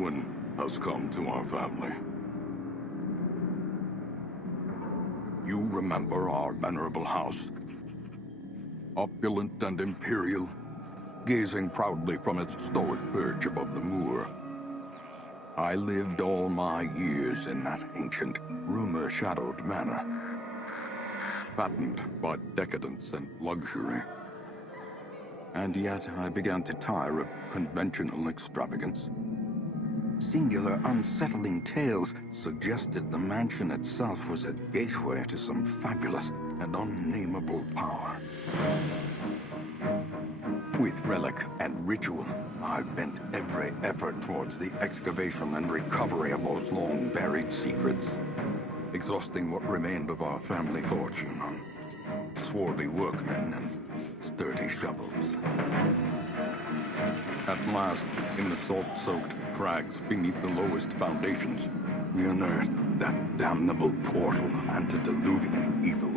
ruin has come to our family. You remember our venerable house? Opulent and imperial, gazing proudly from its stoic perch above the moor. I lived all my years in that ancient, rumor-shadowed manor, fattened by decadence and luxury. And yet I began to tire of conventional extravagance. Singular, unsettling tales suggested the mansion itself was a gateway to some fabulous and unnameable power. With relic and ritual, I've bent every effort towards the excavation and recovery of those long buried secrets, exhausting what remained of our family fortune on swarthy workmen and sturdy shovels. At last, in the salt-soaked crags beneath the lowest foundations, we unearthed that damnable portal of antediluvian evil.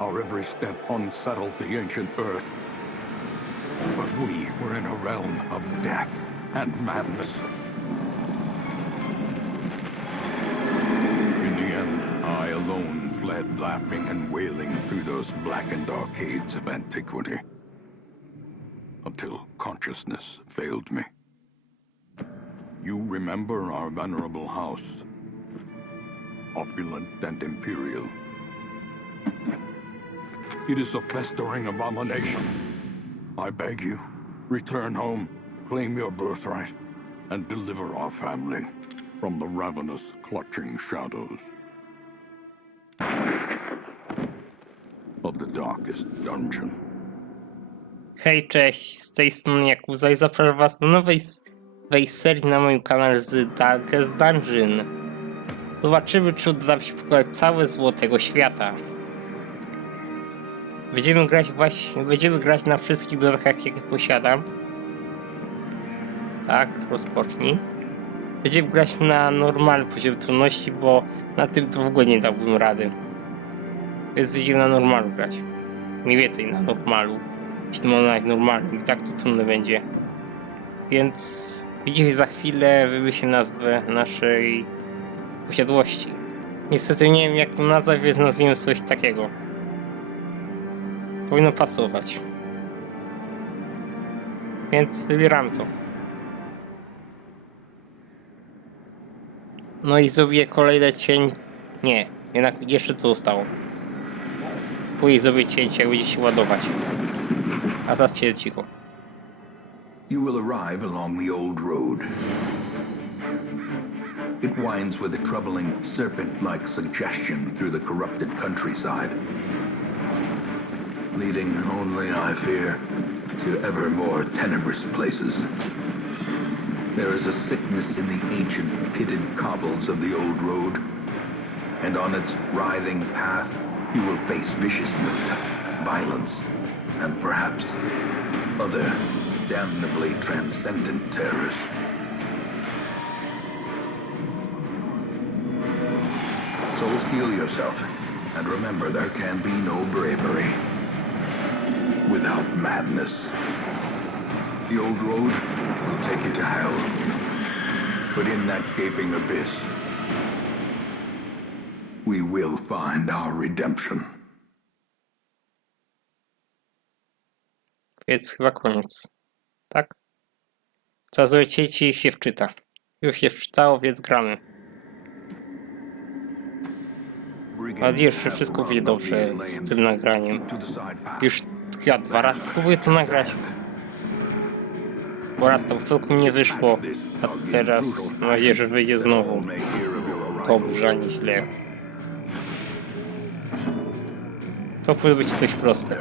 Our every step unsettled the ancient earth. But we were in a realm of death and madness. In the end, I alone fled laughing and wailing through those blackened arcades of antiquity. Until consciousness failed me. You remember our venerable house, opulent and imperial. It is a festering abomination. I beg you, return home, claim your birthright, and deliver our family from the ravenous, clutching shadows of the darkest dungeon. Hej, cześć, z tej strony Jakuza i zapraszam was do nowej serii na moim kanale z Darkest Dungeon. Zobaczymy, czy uda się pokonać całe zło tego świata. Będziemy grać właśnie, będziemy grać na wszystkich dodatkach, jakie posiadam. Tak, rozpocznij. Będziemy grać na normalny poziom trudności, bo na tym to nie dałbym rady. Więc będziemy na normalu grać. Mniej więcej na normalu. Jeśli mam nawet normalny, i tak to trudne będzie. Więc widzicie za chwilę wymyślę nazwę naszej posiadłości. Niestety nie wiem jak to nazwać, więc nazwijmy coś takiego. Powinno pasować. Więc wybieram to. No i zrobię kolejne cień. Nie, jednak jeszcze co zostało. Później zrobię cięcie, jak będzie się ładować. A teraz cię cicho. You will arrive along the old road. It winds with a troubling serpent-like suggestion through the corrupted countryside, leading only, I fear, to ever more tenebrous places. There is a sickness in the ancient pitted cobbles of the old road, and on its writhing path you will face viciousness, violence, and perhaps other damnably transcendent terrors. So steel yourself, and remember there can be no bravery without madness. The old road will take you to hell, but in that gaping abyss, we will find our redemption. Więc chyba koniec. Tak? Trzeba zlecieć i się wczyta. Już się wczytało, więc gramy. Nadzieję, że wszystko wyjdzie dobrze z tym nagraniem. Już ja dwa razy próbuję to nagrać. Bo raz to początku nie wyszło, a teraz mam nadzieję, że wyjdzie znowu. Dobrze, a nie źle. To powinno być dość proste.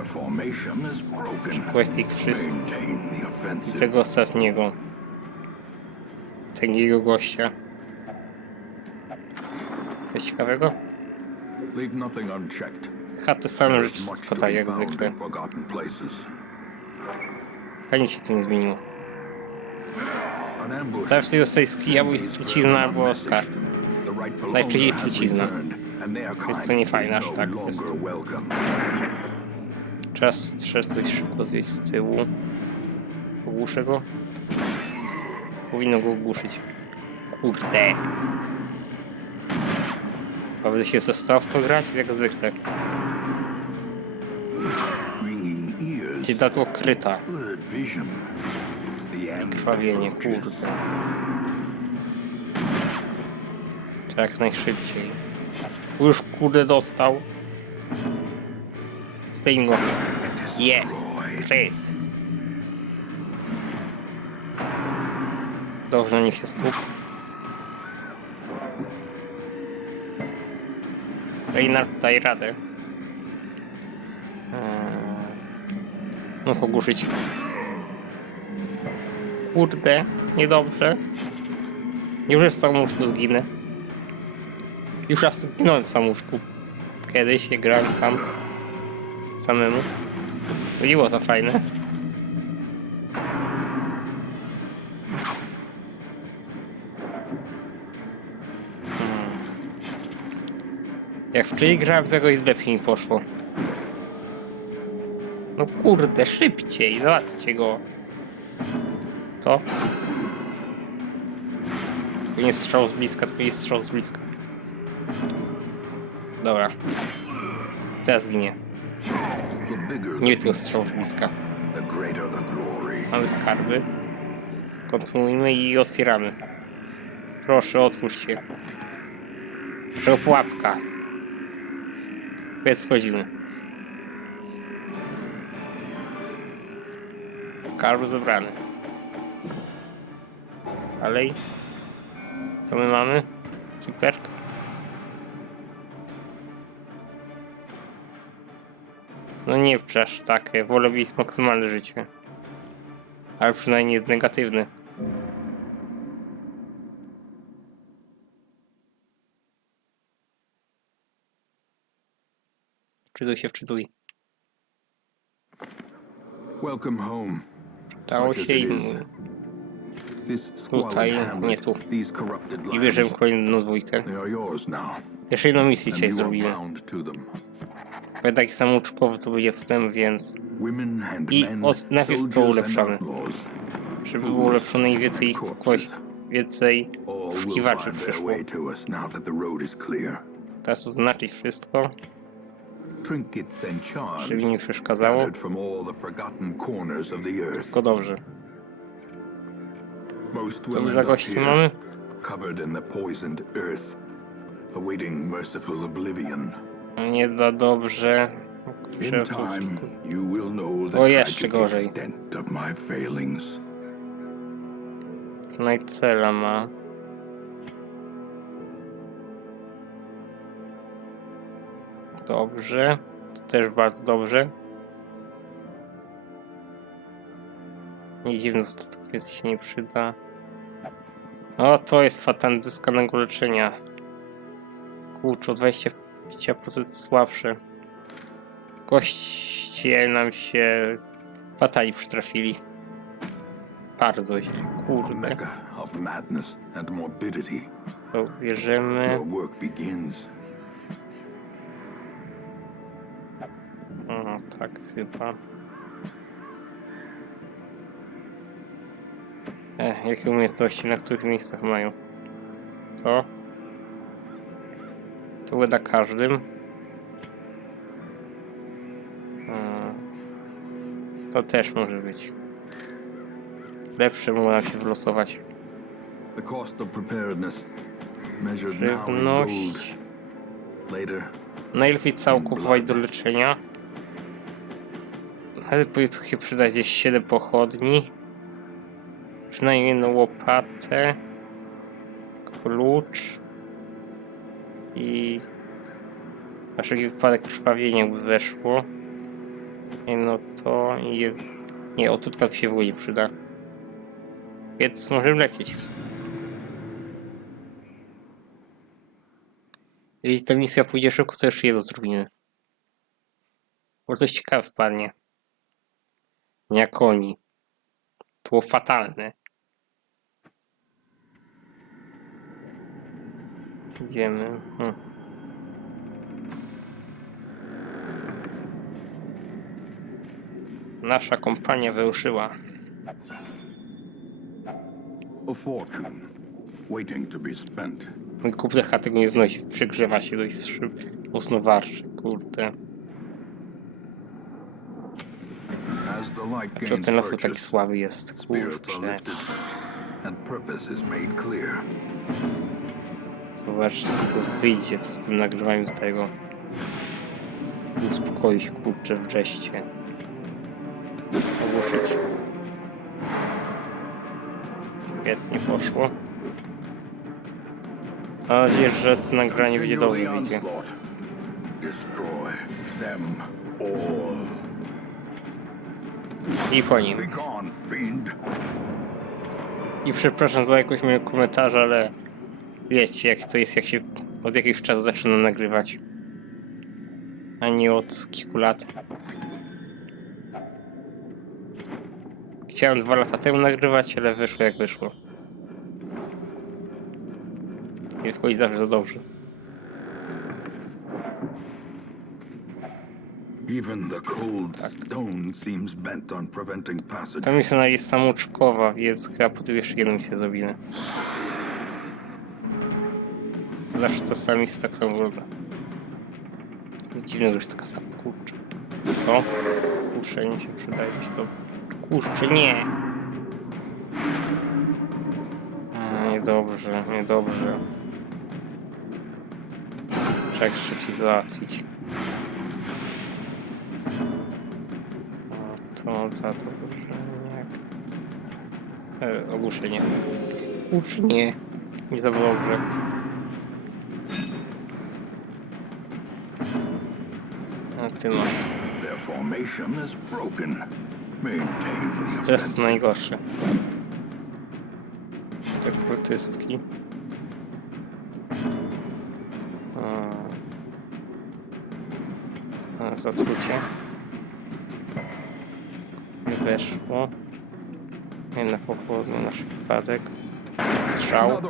Szukać tych wszystkich. Offensive. tego ostatniego tego gościa coś ciekawego? Ha, te same rzeczy to be jak zwykle a nic się nie zmieniło zawsze rosyjski albo jest trucizna albo Oscar Najczęściej trucizna. Jest to kind nie fajne is aż tak, jest-. Trzeba strzec coś szybko zjeść z tyłu. Ogłuszę go. Powinno go ogłuszyć. Kurde. Prawda się został w to grać? Jak zwykle. Ta to kryta. Krwawienie, approaches. kurde. Trzeba jak najszybciej. Już kurde dostał. Zdejm go. Jest! Kryt. Dobrze, na nich się skup. Reynard, daj radę. Eee... Mów ogłuszyć. Kurde, niedobrze. Już w samouszku zginę. Już raz zginąłem w samouszku. Kiedyś je grałem sam. Samemu. To było to fajne. Hmm. Jak wcześniej grałem, tego i lepiej mi poszło. No kurde, szybciej, zobaczcie go. To? To nie strzał z bliska, tylko jest strzał z bliska. Dobra. Teraz bigger Nie the tego strzału z bliska. Mamy skarby. Kontynuujmy i otwieramy. Proszę, otwórz się. Proszę, pułapka. Więc wchodzimy. Skarb zebrany. Dalej. Co my mamy? Kiperk. No nie przecież takie. Wolę mieć maksymalne życie. Ale przynajmniej jest negatywny. Wczytuj się, wczytuj. Welcome home. Dało się im. Tutaj, nie tu. I bierzemy kolejną dwójkę. Jeszcze jedną misję dzisiaj zrobimy. Bo taki samouczkowy to będzie wstęp, więc I os- najpierw to ulepszamy. żeby było ulepszone i więcej kogoś, więcej their przyszło. Teraz oznaczyć wszystko, żeby nie przeszkadzało. gathered from Most Co my women za gości here, mamy? covered in the poisoned earth, awaiting merciful oblivion. Nie za dobrze. In time, you will know the O, jeszcze tragic gorzej. extent of my failings. Najcela ma. Dobrze. To też bardzo dobrze. Nie dziwne, jest się nie przyda. O, to jest fatalny dyskanego leczenia. Kurczę, o 25% słabsze. Koście nam się fatali przytrafili. Bardzo źle. Kurde. Of madness and morbidity. To bierzemy. O, tak chyba. E, jakie umiejętności na których miejscach mają? To? To uda każdym. Mm. To też może być. Lepsze nam się wylosować. The cost of preparedness, measured now in gold, Żywność. later Najlepiej całą kupować do leczenia. Ale tu się przydać gdzieś 7 pochodni. Przynajmniej jedną łopatę. Klucz. I... Na wszelki wypadek krwawienie jakby weszło. Jedno to i... Jed... Nie, otutka się w ogóle przyda. Więc możemy lecieć. Jeśli ta misja pójdzie szybko, to jeszcze jedno zrobimy. Może coś ciekawe wpadnie. Nie jak oni. To było fatalne. Idziemy. Hmm. Nasza kompania wyruszyła. A fortune, waiting to be spent. Mój tego nie znosi, przegrzewa się dość szyb, mocno warczy, kurde. Gains ten lochu taki słaby jest, kurczę. Zobacz, tylko wyjdzie z tym nagrywaniem z tego. Uspokoić, kurczę, wrzeście. Ogłuszyć. Świetnie poszło. Mam nadzieję, że to nagranie będzie dobrze wyjdzie. I po nim. I przepraszam za jakoś moje komentarze, ale wiecie jak to jest, jak się od jakiegoś czasu zaczyna nagrywać. A nie od kilku lat. Chciałem dwa lata temu nagrywać, ale wyszło jak wyszło. Nie wchodzi zawsze za dobrze. Even the cold stone seems bent on preventing passage. Ta misja jest samouczkowa, więc chyba po tym jeszcze jedną misję zrobimy. Zawsze ta sama misja tak samo wygląda. Dziwne, że jest taka sama, kurczę. Co? Kurczę, nie się przydaje się to. Kurczę, nie! A, niedobrze, niedobrze. Trzeba szybciej załatwić. O, to za to jak... E, ogłuszenie. Kurczę, nie. Nie za dobrze. The Stres najgorszy. Te protestki. A, a zatrucie. Nie weszło. Jedna pochłodna na przypadek. Strzał.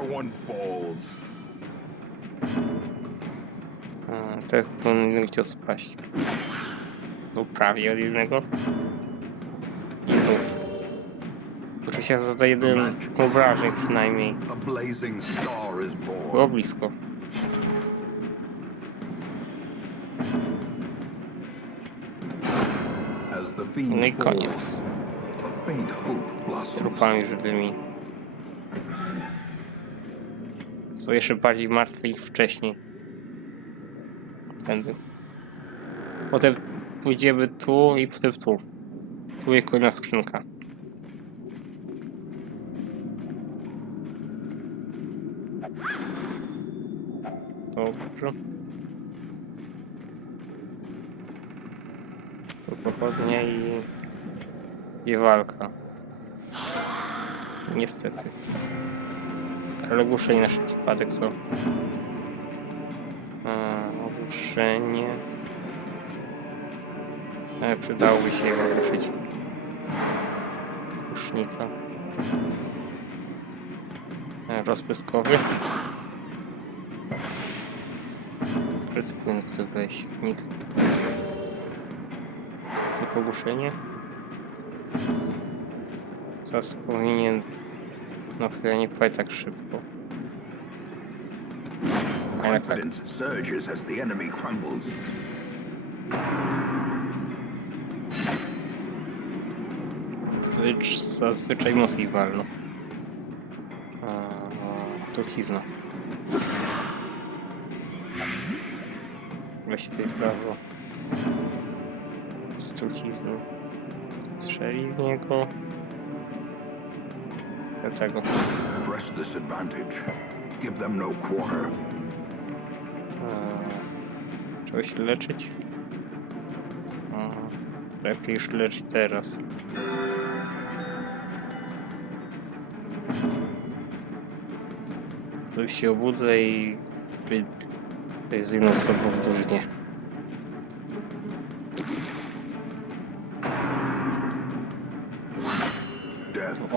A, tak powinien chciał spaść. Prawie od jednego. I znów. Oczywiście zada jeden obrażeń przynajmniej. Było blisko. No i koniec. Z trupami żywymi. Są jeszcze bardziej martwe niż wcześniej. Tędy. Potem pójdziemy tu i potem tu. Tu jest kolejna skrzynka. Dobrze. Tu pochodnia i... i walka. Niestety. Ale ogłuszenie na wszelki wypadek są. A, ogłuszenie. Ale przydałoby się je ogłuszyć. Głusznika. E, Rozpryskowy. Kryty powinien tu wejść w nich. Tu ogłuszenie. Zaraz powinien... No chyba nie pójdzie tak szybko. Ale tak. Confidence surges as the enemy crumbles. Zazwyczaj, mocniej walno. A, trucizna. Weź coś wlazło. Z trucizny. Strzeli w niego. Dlatego. Press this advantage. Give them no quarter. Się leczyć? Lepiej już leczyć teraz. tu się obudzę i wy... z inną osobą w drużynie.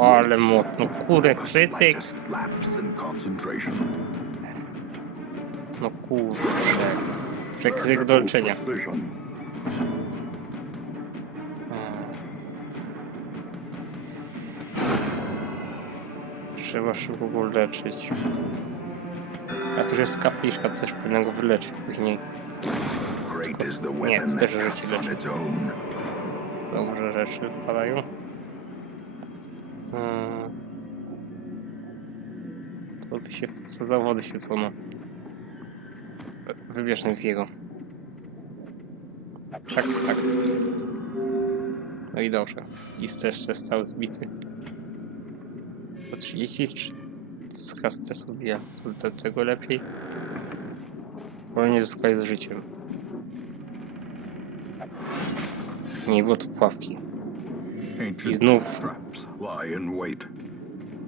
Ale mocno, kurek, krytyk. No kurczę. Przekryk do leczenia. Trzeba szybko go leczyć. A to już jest kapliczka, coś powinno go wyleczyć później. The Nie, to też on leczy. Dobrze rzeczy wpadają. Hmm. To co się co zawody świecono. Wybierz jego. Tak, tak. No i dobrze. I też jest cały zbity. Po 33 z kastę sobie, to lepiej. Bo nie zyskać z życiem. Nie było tu pułapki. Ancient znów.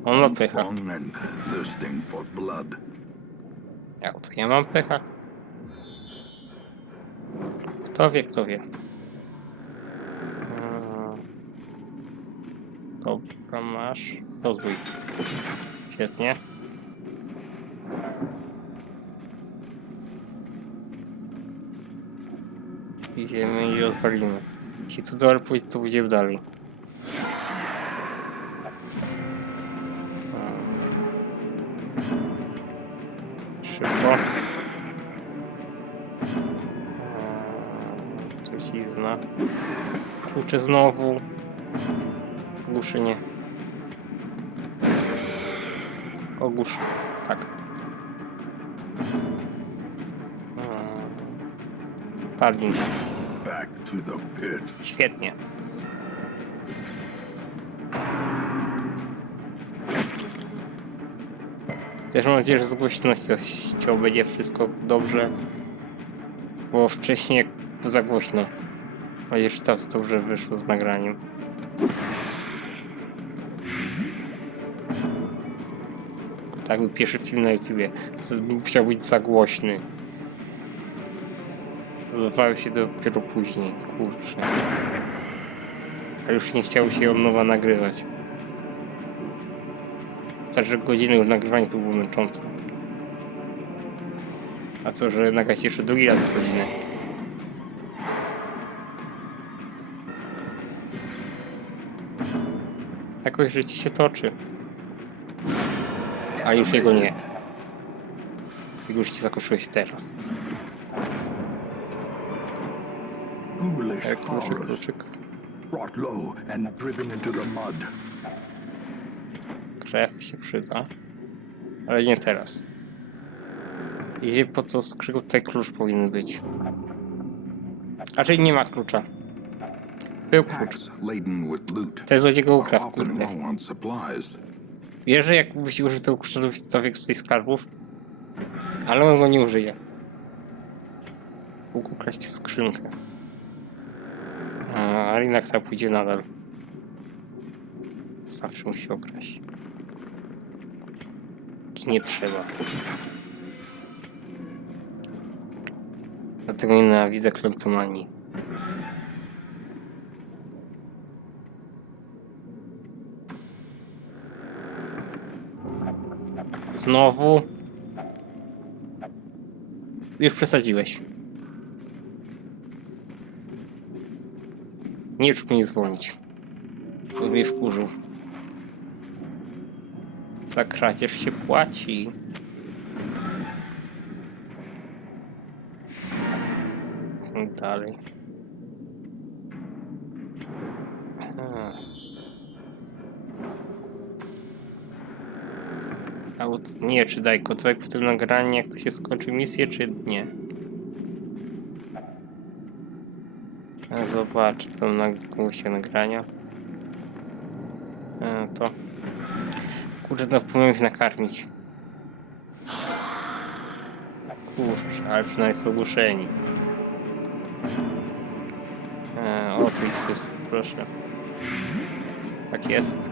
On ma pecha. Jak to ja mam pecha? Kto wie, kto wie. Mm. Dobra, masz. Rozbój. Świetnie. Idziemy i rozwalimy. Jeśli to dobrze pójdzie, to pójdziemy dalej. Szybko. Eee, Trucizna. Klucze znowu. Głuszy nie. Ogłusz. Tak. Eee, Padnij. Świetnie. Też mam nadzieję, że z głośnością będzie wszystko dobrze. Bo wcześniej jak za głośno. Nadzieję, że teraz dobrze wyszło z nagraniem. Tak był pierwszy film na YouTubie. Musiał być za głośny. Dodawały się dopiero później. Kurczę. A już nie chciało się od nowa nagrywać. Starsze godziny już nagrywanie to było męczące. A co, że nagrać jeszcze drugi raz godzinę? Jakoś życie się toczy. A już jego nie. Jego życie zakończyło się teraz. E, Kluczyk, kluczyk. brought low and driven into the mud. Krew się przyda. Ale nie teraz. Idzie po to skrzyku, tutaj klucz powinien być. A czyli nie ma klucza. Był klucz. Packs laden with loot. To jest złodziej go are ukradł, kurde. Że jakbyś użył zostawił z tej skarbów? Ale on go nie użyje. Mógł ukraść skrzynkę. A Alina ta pójdzie nadal. Zawsze musi okraść. Nie trzeba. Dlatego nienawidzę kleptomanii. Znowu. Już przesadziłeś. Nie już mnie zwolnić. Bo mnie wkurzył. Za kradzież się płaci. Dalej. Hmm. Aut, nie, czy daj kotwek w tym nagraniu, jak to się skończy misję, czy nie. Zobacz, tam na się nagrania. E, to. Kurczę, no powinien ich nakarmić. Kurczę, ale przynajmniej są ogłuszeni. E, o, tu ich jest, proszę. Tak jest.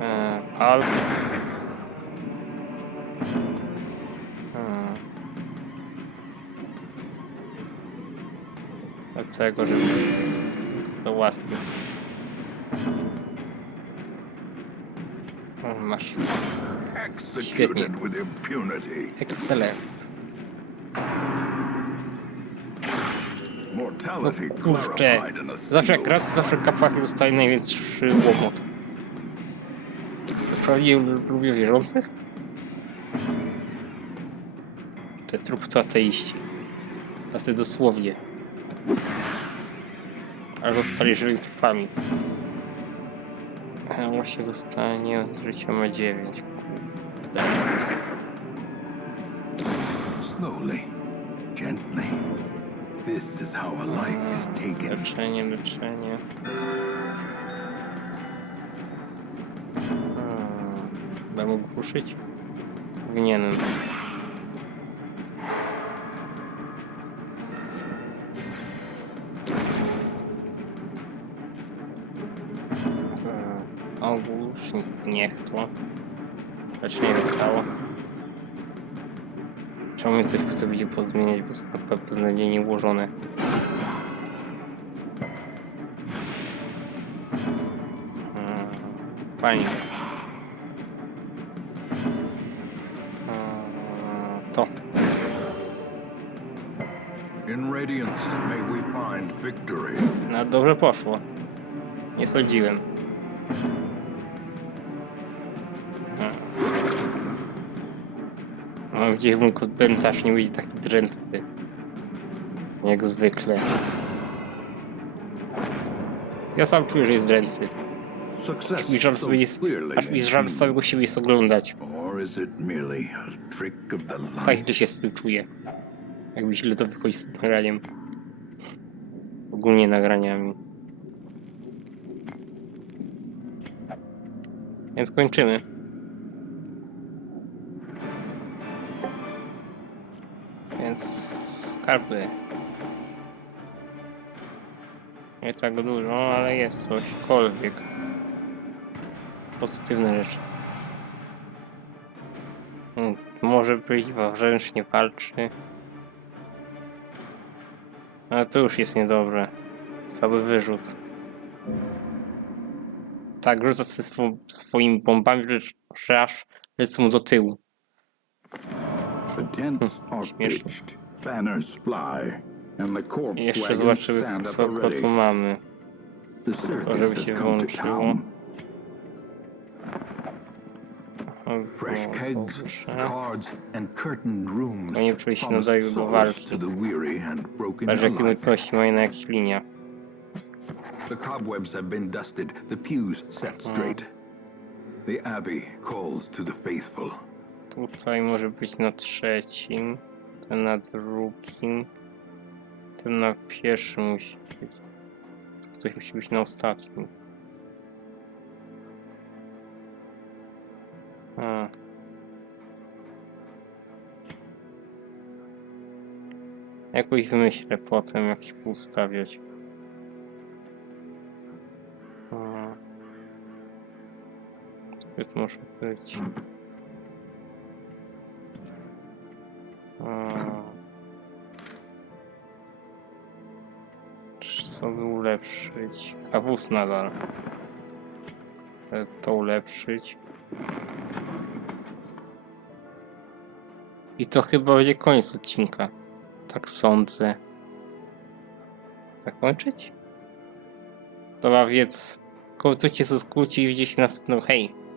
E, pal. Dlatego, żeby to łatwiej. O, Masz. Impunity. Excellent. Mortality Kurczę. Zawsze jak to zawsze kapłani dostaje największy łomot. prawdziwie lubię wierzących? Te trup to ateiści. Tacy dosłownie. A zostali żywymi trupami. A właśnie dostanie od życia ma 9. Slowly, gently. This is how a life is taken. Leczenie, leczenie. Hmm. Będę mógł ruszyć? Powinienem. Ogłusznik, niech to. Leczenie zostało. Czemu mnie tylko to będzie pozmieniać, bo jest naprawdę beznadziejnie ułożone. Mm, Fajnie. Mm, To. In Radiance, may we find victory. No dobrze poszło. Nie sądziłem. Że mój komentarz nie będzie taki drętwy. Jak zwykle. Ja sam czuję, że jest drętwy. Aż mi żal so sobie jest, aż mi żal siebie jest oglądać. Tak źle się z tym czuję. Jakby źle to wychodzi z nagraniem. Ogólnie nagraniami. Więc kończymy. Więc skarby. Nie tak dużo, ale jest cośkolwiek. Pozytywne rzeczy. Mm, Może być ręcznie walczy. Ale to już jest niedobre. Cały wyrzut. Tak, rzuca się swo swoimi bombami, że, aż lecą do tyłu. The tents are Śmieszne. pitched, banners fly, and the corpse jeszcze zobaczymy, co tu mamy. The To żeby się come to włączyło. Fresh kegs, cards, and curtained rooms. Oni promise nadają do walki. Patrz jakie umiejętności mają na jakich liniach. The cobwebs have been dusted, the pews set straight. The abbey calls to the faithful. Tutaj może być na trzecim, ten na drugim, ten na pierwszym musi być. Ktoś musi być na ostatnim. A. Jakoś wymyślę potem, jak ich ustawiać. To może być. A wóz nadal. E, To ulepszyć. I to chyba będzie koniec odcinka. Tak sądzę. Zakończyć? Dobra, więc kołtujcie, subskrybujcie i widzicie nas. No hej!